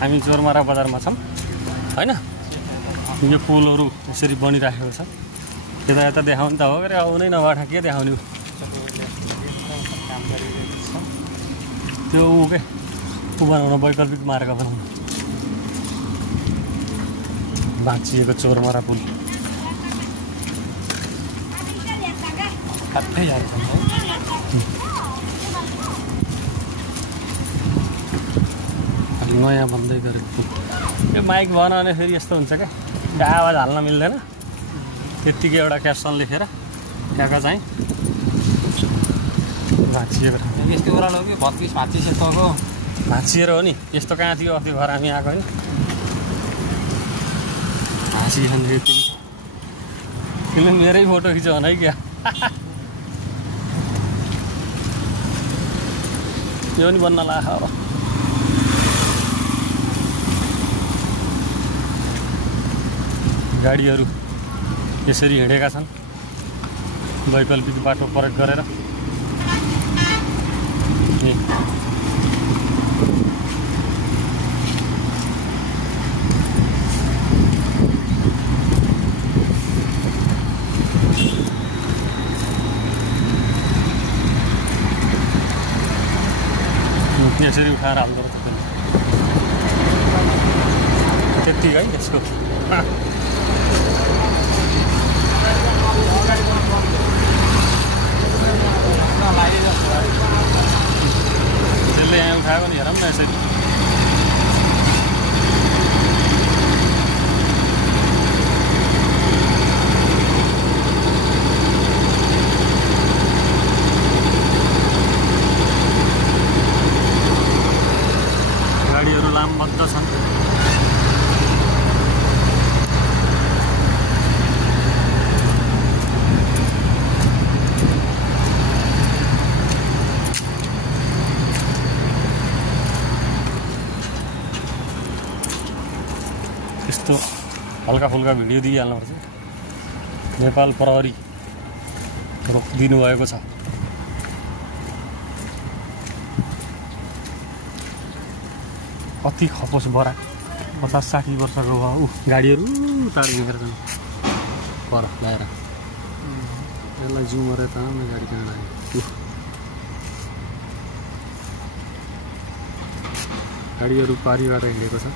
हामी जोरमारा बजारमा छौँ हैन। यो पुलहरू यसरी बनिराखेको छ। यता यता देखाउनु त हो गरे आउनै नभए के देखाउने त्यो ऊ के ऊ बनाउन वैकल्पिक मार्ग बनाउनु भाँचिएको चोरमारा पुल नयाँ भन्दै गरेको पुल। यो माइक भएन भने फेरि यस्तो हुन्छ क्या आवाज हाल्न मिल्दैन। त्यत्तिकै एउटा क्याप्सन लेखेर त्यहाँका चाहिँ भाँचिएको यस्तो ओह्रालो कि 32 भाँचिसकेको भाँचिएर हो नि। यस्तो कहाँ थियो अस्ति भएर हामी आएको होइन भाँचिखाने तिमीले मेरै फोटो खिच्यो भने है क्या यो नि बन्न लाख अब गाडीहरू यसरी हिँडेका छन् वैकल्पिक बाटो प्रयोग गरेर। यसरी उठाएर हाल्दो रहेछ त्यति है यसको त्यसले यहाँ उठायो भने हेरौँ न यसरी गाडीहरू लामबद्ध छन्। यस्तो हल्का फुल्का भिडियो दिइहाल्नुपर्छ। नेपाल प्रहरी दिनुभएको छ। कति खपोस बरा 50-60 वर्षको भयो गाडीहरू टाढो हिँडेर छन् पर ल्याएर यसलाई जिउ मरेर त आउने गाडी कहाँ लाग्यो। गाडीहरू पारीबाट हिँडेको छ।